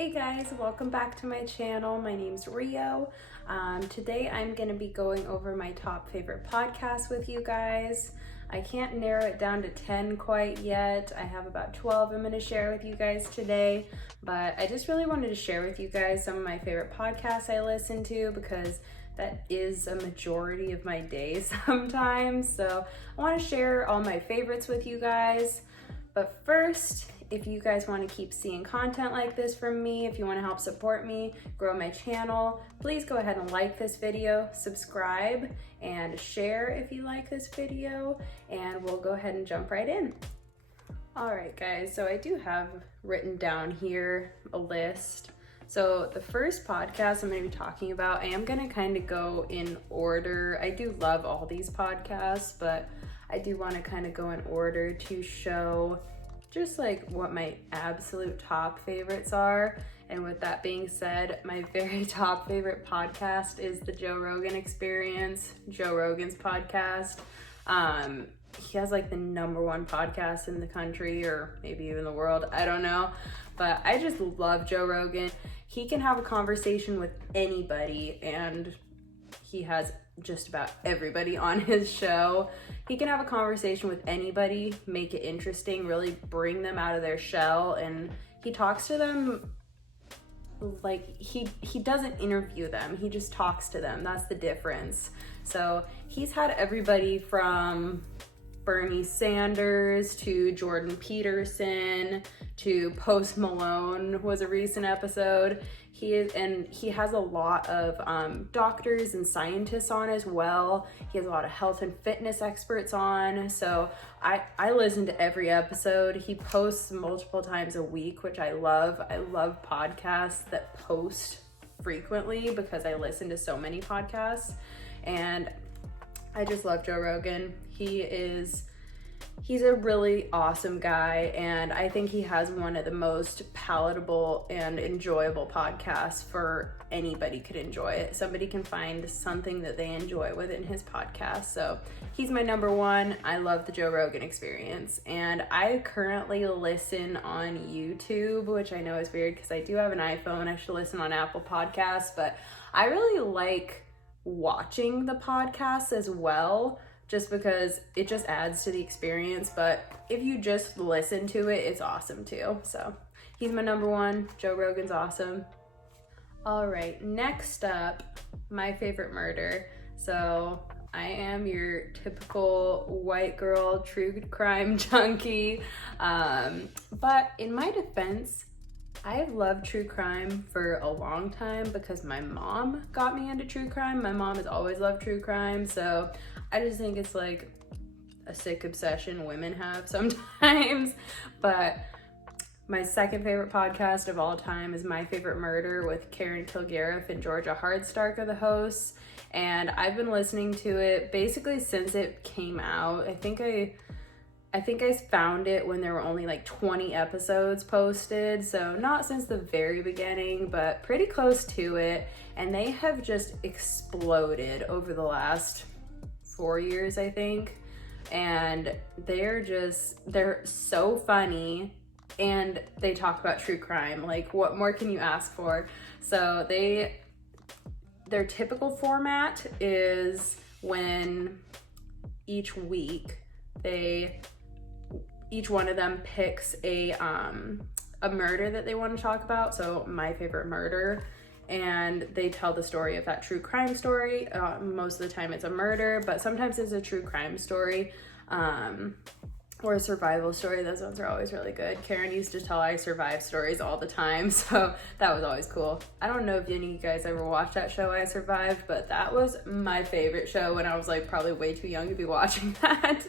Hey guys, welcome back to my channel. My name's Rio. Today I'm going to be going over my top favorite podcasts with you guys. I can't narrow it down to 10 quite yet. I have about 12 I'm going to share with you guys today, but I just really wanted to share with you guys some of my favorite podcasts I listen to because that is a majority of my day sometimes. So I want to share all my favorites with you guys. But first, if you guys want to keep seeing content like this from me, if you want to help support me, grow my channel, please go ahead and like this video, subscribe, and share if you like this video, and we'll go ahead and jump right in. All right, guys, so I do have written down here a list. So the first podcast I'm going to be talking about, I am going to kind of go in order. I do love all these podcasts, but I do want to kind of go in order to show just like what my absolute top favorites are. And with that being said, my very top favorite podcast is the Joe Rogan Experience, Joe Rogan's podcast. He has like the #1 podcast in the country or maybe even the world, I don't know. But I just love Joe Rogan. He can have a conversation with anybody, and he has just about everybody on his show. He can have a conversation with anybody, make it interesting, really bring them out of their shell, and he talks to them like he doesn't interview them, he just talks to them. That's the difference. So he's had everybody from Bernie Sanders to Jordan Peterson to Post Malone was a recent episode. He has a lot of doctors and scientists on as well. He has a lot of health and fitness experts on. So I listen to every episode. He posts multiple times a week, which I love. I love podcasts that post frequently because I listen to so many podcasts, and I just love Joe Rogan. He's a really awesome guy, and I think he has one of the most palatable and enjoyable podcasts for anybody could enjoy it. Somebody can find something that they enjoy within his podcast. So he's my #1. I love the Joe Rogan Experience, and I currently listen on YouTube, which I know is weird because I do have an iPhone. I should listen on Apple Podcasts, but I really like watching the podcasts as well, just because it just adds to the experience. But if you just listen to it, it's awesome too. So he's my #1. Joe Rogan's awesome. All right, next up, my favorite murder. So I am your typical white girl true crime junkie. But in my defense, I've loved true crime for a long time because my mom got me into true crime. My mom has always loved true crime, so I just think it's like a sick obsession women have sometimes. But my second favorite podcast of all time is My Favorite Murder with Karen Kilgariff and Georgia Hardstark are the hosts. And I've been listening to it basically since it came out. I think I found it when there were only like 20 episodes posted. So not since the very beginning, but pretty close to it. And they have just exploded over the last 4 years, I think. And they're so funny, and they talk about true crime. Like, what more can you ask for? So their typical format is when each week each one of them picks a murder that they want to talk about. So My Favorite Murder, and they tell the story of that true crime story. Most of the time it's a murder, but sometimes it's a true crime story or a survival story. Those ones are always really good. Karen used to tell I Survived stories all the time, so that was always cool. I don't know if any of you guys ever watched that show, I Survived, but that was my favorite show when I was like probably way too young to be watching that.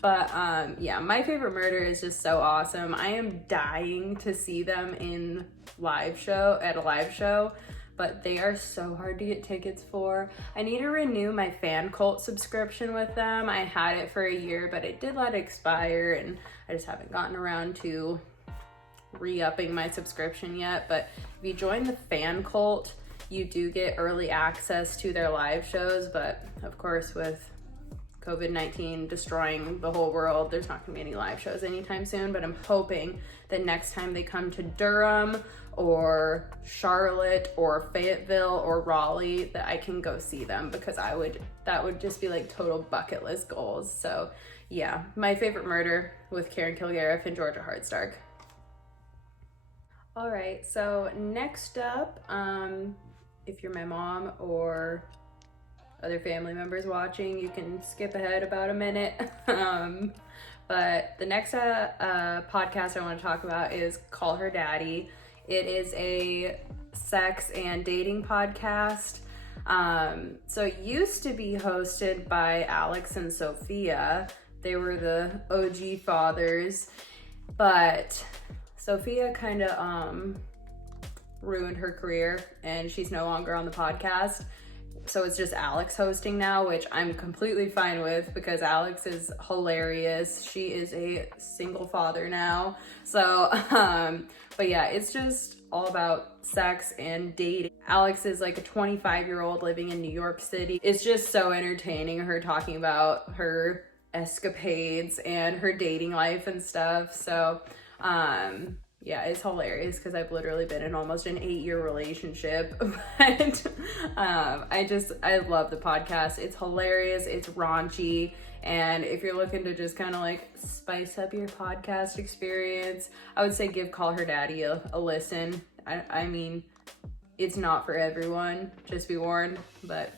But yeah, My Favorite Murder is just so awesome. I am dying to see them at a live show, but they are so hard to get tickets for. I need to renew my fan cult subscription with them. I had it for a year, but I did let it expire, and I just haven't gotten around to re-upping my subscription yet. But if you join the fan cult, you do get early access to their live shows, but of course with COVID-19 destroying the whole world, there's not gonna be any live shows anytime soon, but I'm hoping that next time they come to Durham or Charlotte or Fayetteville or Raleigh, that I can go see them, because that would just be like total bucket list goals. So yeah, My Favorite Murder with Karen Kilgariff and Georgia Hardstark. All right, so next up, if you're my mom or other family members watching, you can skip ahead about a minute. But the next podcast I want to talk about is Call Her Daddy. It is a sex and dating podcast. So it used to be hosted by Alex and Sophia. They were the OG fathers, but Sophia kind of ruined her career and she's no longer on the podcast. So it's just Alex hosting now, which I'm completely fine with because Alex is hilarious. She is a single father now. So, but yeah, it's just all about sex and dating. Alex is like a 25-year-old living in New York City. It's just so entertaining, her talking about her escapades and her dating life and stuff. So, yeah, it's hilarious because I've literally been in almost an 8-year relationship, but I love the podcast. It's hilarious, it's raunchy, and if you're looking to just kind of like spice up your podcast experience, I would say give Call Her Daddy a listen. I mean, it's not for everyone, just be warned, but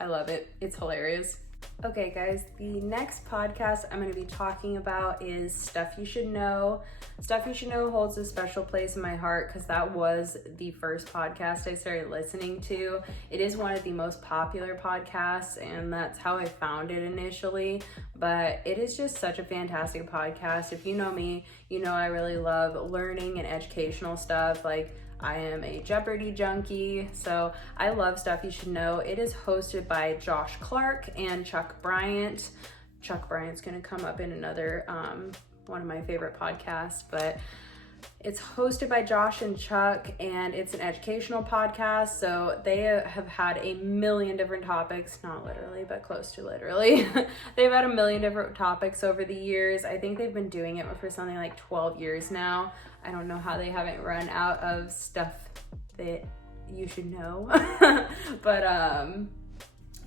I love it. It's hilarious. Okay guys, the next podcast I'm going to be talking about is Stuff You Should Know. Stuff You Should Know holds a special place in my heart because that was the first podcast I started listening to. It is one of the most popular podcasts and that's how I found it initially, but it is just such a fantastic podcast. If you know me, you know I really love learning and educational stuff. Like, I am a Jeopardy junkie, so I love Stuff You Should Know. It is hosted by Josh Clark and Chuck Bryant. Chuck Bryant's gonna come up in another one of my favorite podcasts, but it's hosted by Josh and Chuck, and it's an educational podcast, so they have had a million different topics, not literally, but close to literally. They've had a million different topics over the years. I think they've been doing it for something like 12 years now. I don't know how they haven't run out of stuff that you should know. But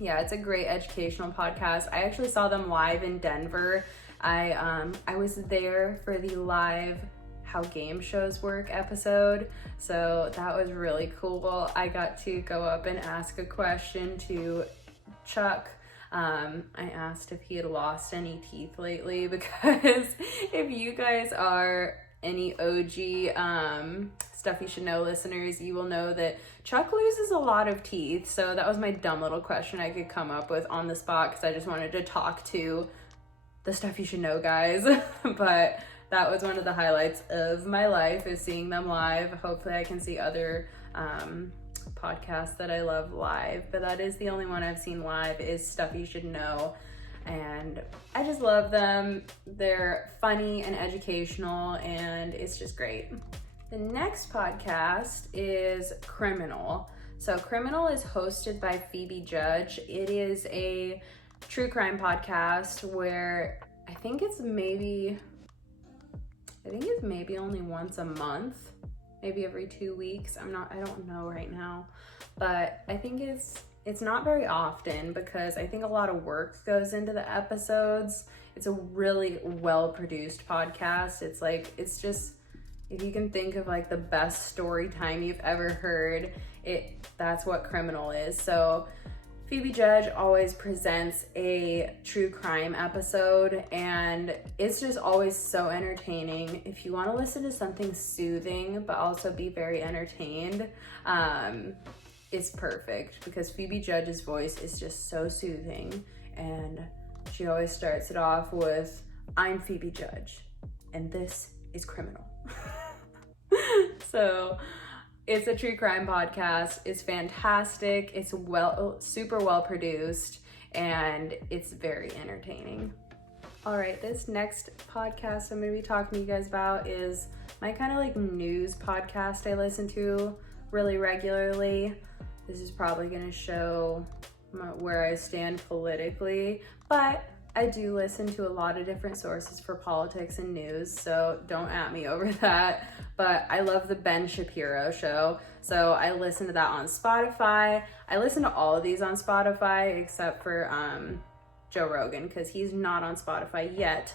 yeah, it's a great educational podcast. I actually saw them live in Denver. I was there for the live How Game Shows Work episode, so that was really cool. I got to go up and ask a question to Chuck. I asked if he had lost any teeth lately, because if you guys are any OG Stuff You Should Know listeners, you will know that Chuck loses a lot of teeth. So that was my dumb little question I could come up with on the spot because I just wanted to talk to the Stuff You Should Know guys. But that was one of the highlights of my life, is seeing them live. Hopefully I can see other podcasts that I love live, but that is the only one I've seen live, is Stuff You Should Know. And I just love them. They're funny and educational, and it's just great. The next podcast is Criminal. So Criminal is hosted by Phoebe Judge. It is a true crime podcast where I think it's maybe only once a month, maybe every 2 weeks. I don't know right now, but I think it's not very often because I think a lot of work goes into the episodes. It's a really well-produced podcast. It's just, if you can think of like the best story time you've ever heard, that's what Criminal is. So Phoebe Judge always presents a true crime episode, and it's just always so entertaining. If you want to listen to something soothing but also be very entertained, it's perfect because Phoebe Judge's voice is just so soothing, and she always starts it off with, "I'm Phoebe Judge, and this is Criminal." So it's a true crime podcast. It's fantastic. It's super well produced, and it's very entertaining. All right, this next podcast I'm going to be talking to you guys about is my kind of like news podcast I listen to really regularly. This is probably going to show where I stand politically, but I do listen to a lot of different sources for politics and news, so don't at me over that. But I love the Ben Shapiro show, so I listen to that on Spotify. I listen to all of these on Spotify except for Joe Rogan, because he's not on Spotify yet,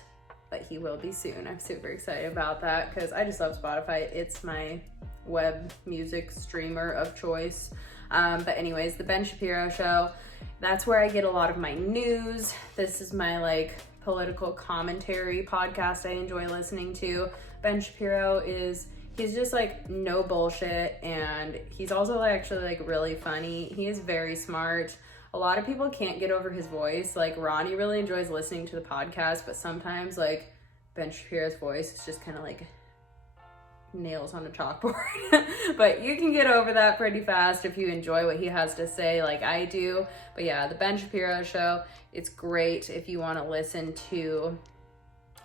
but he will be soon. I'm super excited about that because I just love Spotify. It's my web music streamer of choice. But anyways, the Ben Shapiro show, that's where I get a lot of my news. This is my like political commentary podcast I enjoy listening to. Ben Shapiro he's just like no bullshit, and he's also actually like really funny. He is very smart. A lot of people can't get over his voice. Like Ronnie really enjoys listening to the podcast, but sometimes like Ben Shapiro's voice is just kind of like nails on a chalkboard. But you can get over that pretty fast if you enjoy what he has to say like I do. But yeah, the Ben Shapiro show, it's great if you want to listen to,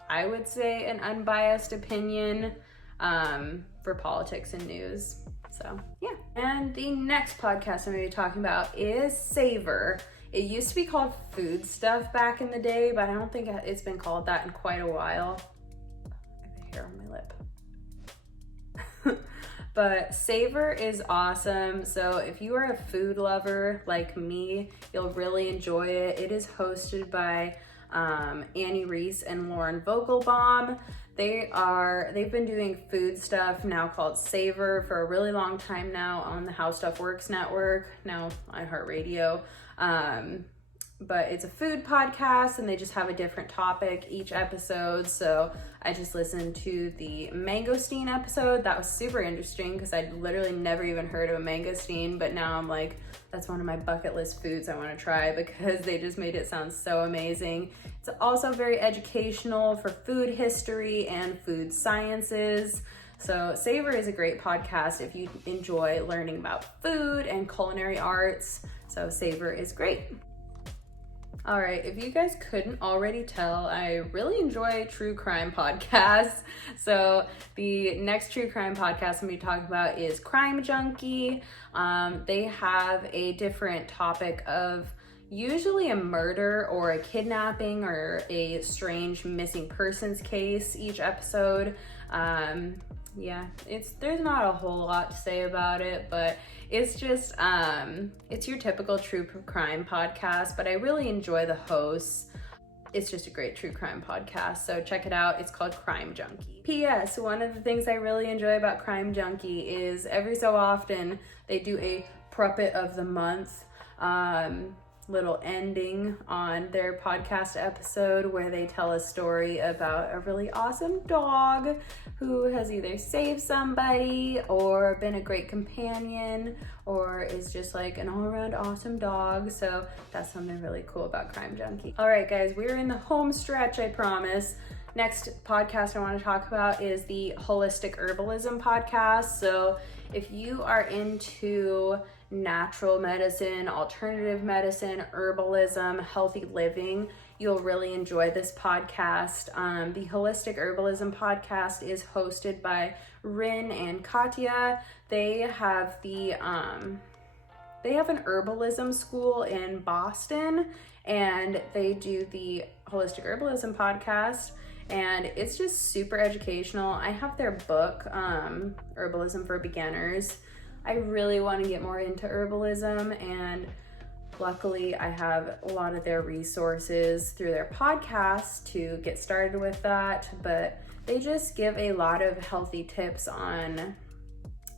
I would say, an unbiased opinion for politics and news. So yeah. And the next podcast I'm going to be talking about is SAVOR. It used to be called Food Stuff back in the day, but I don't think it's been called that in quite a while. I have a hair on my lip. But SAVOR is awesome. So if you are a food lover like me, you'll really enjoy it. It is hosted by Annie Reese and Lauren Vogelbaum. They've been doing food stuff now called SAVOR for a really long time now on the How Stuff Works network, now iHeartRadio. But it's a food podcast and they just have a different topic each episode. So I just listened to the mangosteen episode. That was super interesting because I'd literally never even heard of a mangosteen, but now I'm like, that's one of my bucket list foods I want to try because they just made it sound so amazing. It's also very educational for food history and food sciences. So SAVOR is a great podcast if you enjoy learning about food and culinary arts. So SAVOR is great. All right, if you guys couldn't already tell, I really enjoy true crime podcasts. So the next true crime podcast I'm going to be talking about is Crime Junkie. They have a different topic of usually a murder or a kidnapping or a strange missing persons case each episode. Yeah, there's not a whole lot to say about it, but it's just, it's your typical true crime podcast, but I really enjoy the hosts. It's just a great true crime podcast, so check it out. It's called Crime Junkie. P.S. One of the things I really enjoy about Crime Junkie is every so often they do a Puppet of the Month little ending on their podcast episode where they tell a story about a really awesome dog who has either saved somebody or been a great companion or is just like an all-around awesome dog. So that's something really cool about Crime Junkie. All right, guys, we're in the home stretch, I promise. Next podcast I want to talk about is the Holistic Herbalism podcast. So if you are into natural medicine, alternative medicine, herbalism, healthy living, you'll really enjoy this podcast. The Holistic Herbalism podcast is hosted by Rin and Katya. They have an herbalism school in Boston, and they do the Holistic Herbalism podcast, and it's just super educational. I have their book, Herbalism for Beginners. I really want to get more into herbalism, and luckily I have a lot of their resources through their podcast to get started with that, but they just give a lot of healthy tips on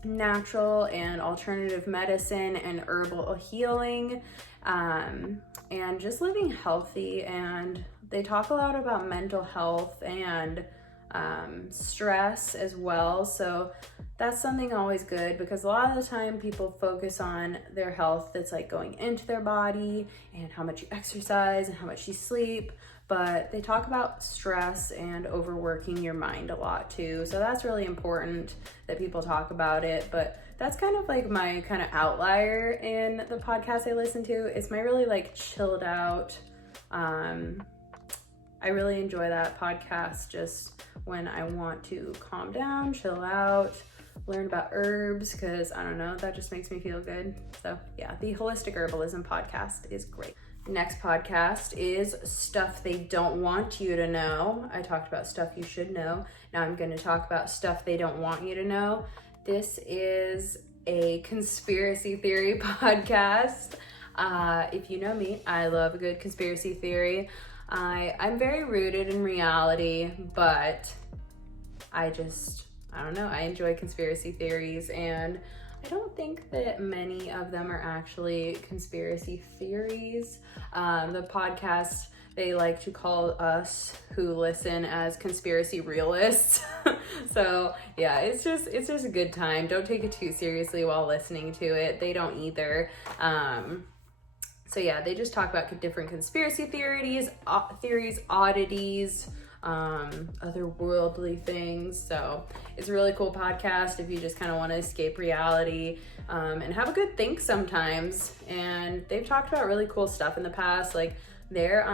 natural and alternative medicine and herbal healing, and just living healthy. And they talk a lot about mental health and stress as well. So that's something always good, because a lot of the time people focus on their health that's like going into their body and how much you exercise and how much you sleep, but they talk about stress and overworking your mind a lot too. So that's really important that people talk about it. But that's kind of like my kind of outlier in the podcast I listen to. It's my really like chilled out, I really enjoy that podcast just when I want to calm down, chill out, learn about herbs, because I don't know, that just makes me feel good. So yeah, the Holistic Herbalism podcast is great. Next podcast is Stuff They Don't Want You to Know. I talked about stuff you should know. Now I'm going to talk about stuff they don't want you to know. This is a conspiracy theory podcast. If you know me, I love a good conspiracy theory. I'm very rooted in reality, but I don't know, I enjoy conspiracy theories, and I don't think that many of them are actually conspiracy theories. The podcast, they like to call us who listen as conspiracy realists. So yeah, it's just a good time. Don't take it too seriously while listening to it. They don't either. So yeah, they just talk about different conspiracy theories, oddities, otherworldly things. So it's a really cool podcast if you just kind of want to escape reality and have a good think sometimes. And they've talked about really cool stuff in the past, like their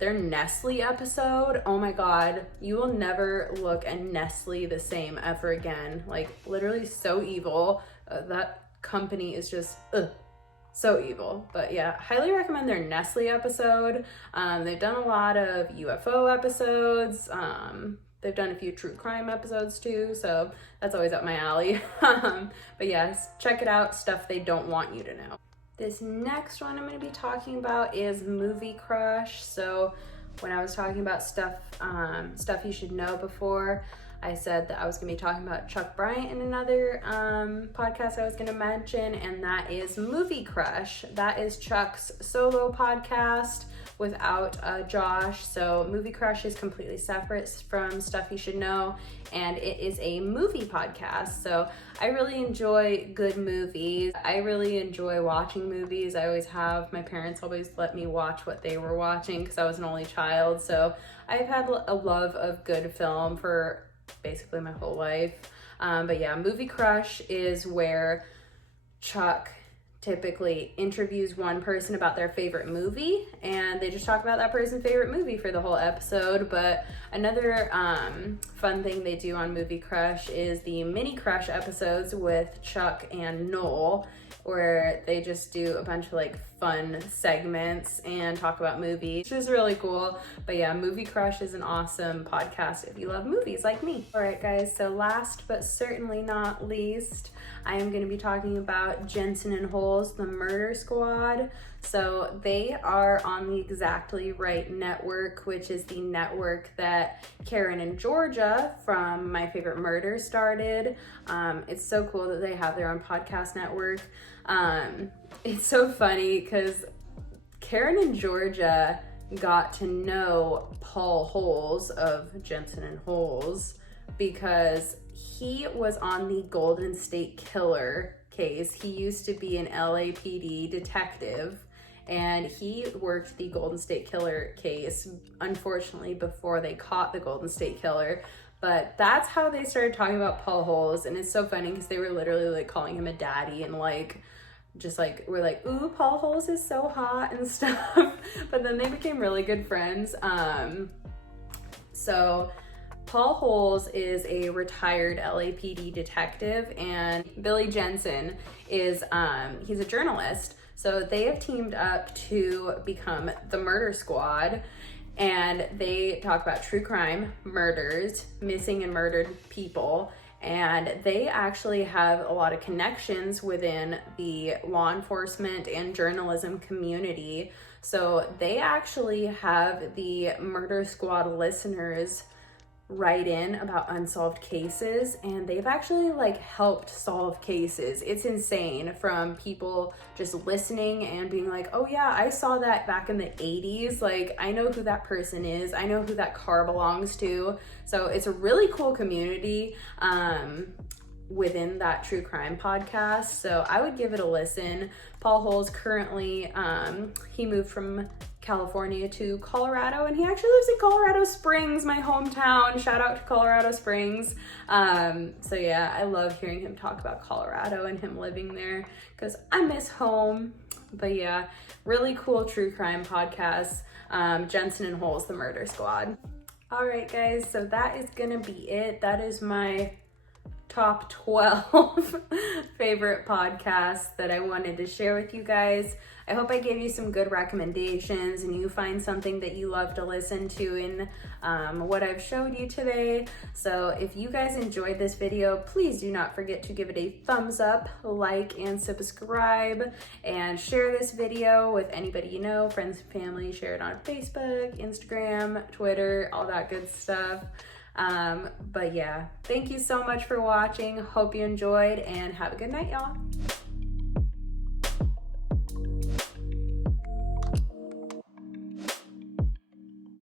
Nestle episode. Oh my god, you will never look at Nestle the same ever again. Like literally so evil. That company is just so evil. But yeah, highly recommend their Nestle episode. They've done a lot of UFO episodes. They've done a few true crime episodes too, so that's always up my alley. But yes, check it out, Stuff They Don't Want You to Know. This next one I'm going to be talking about is Movie Crush. So when I was talking about stuff you should know before, I said that I was going to be talking about Chuck Bryant in another podcast I was going to mention, and that is Movie Crush. That is Chuck's solo podcast without Josh. So Movie Crush is completely separate from Stuff You Should Know, and it is a movie podcast. So I really enjoy good movies. I really enjoy watching movies. I always have. My parents always let me watch what they were watching because I was an only child. So I've had a love of good film for basically my whole life. But yeah, Movie Crush is where Chuck typically interviews one person about their favorite movie, and they just talk about that person's favorite movie for the whole episode. But another fun thing they do on Movie Crush is the mini crush episodes with Chuck and Noel, where they just do a bunch of like fun segments and talk about movies, which is really cool. But yeah, Movie Crush is an awesome podcast if you love movies like me. All right guys, so last but certainly not least, I am going to be talking about Jensen and Holes, the Murder Squad. So they are on the Exactly Right network, which is the network that Karen and Georgia from My Favorite Murder started. It's so cool that they have their own podcast network. It's so funny because Karen and Georgia got to know Paul Holes of Jensen and Holes because he was on the Golden State Killer case. He used to be an LAPD detective, and he worked the Golden State Killer case, unfortunately, before they caught the Golden State Killer. But that's how they started talking about Paul Holes, and it's so funny because they were literally like calling him a daddy and like just like we're like, ooh, Paul Holes is so hot and stuff. But then they became really good friends. So Paul Holes is a retired LAPD detective, and Billy Jensen is he's a journalist. So they have teamed up to become the Murder Squad, and they talk about true crime, murders, missing and murdered people, and they actually have a lot of connections within the law enforcement and journalism community. So they actually have the Murder Squad listeners write in about unsolved cases, and they've actually like helped solve cases. It's insane, from people just listening and being like, oh yeah, I saw that back in the 80s, like I know who that person is, I know who that car belongs to. So it's a really cool community within that true crime podcast, so I would give it a listen. Paul Holes currently he moved from California to Colorado, and he actually lives in Colorado Springs, my hometown. Shout out to Colorado Springs. So yeah, I love hearing him talk about Colorado and him living there because I miss home. But yeah, really cool true crime podcast. Jensen and Holes, the Murder Squad. All right guys, so that is gonna be it. That is my top 12 favorite podcasts that I wanted to share with you guys. I hope I gave you some good recommendations and you find something that you love to listen to in what I've showed you today. So if you guys enjoyed this video, please do not forget to give it a thumbs up, like, and subscribe, and share this video with anybody you know, friends and family. Share it on Facebook, Instagram, Twitter, all that good stuff. But yeah, thank you so much for watching. Hope you enjoyed, and have a good night, y'all.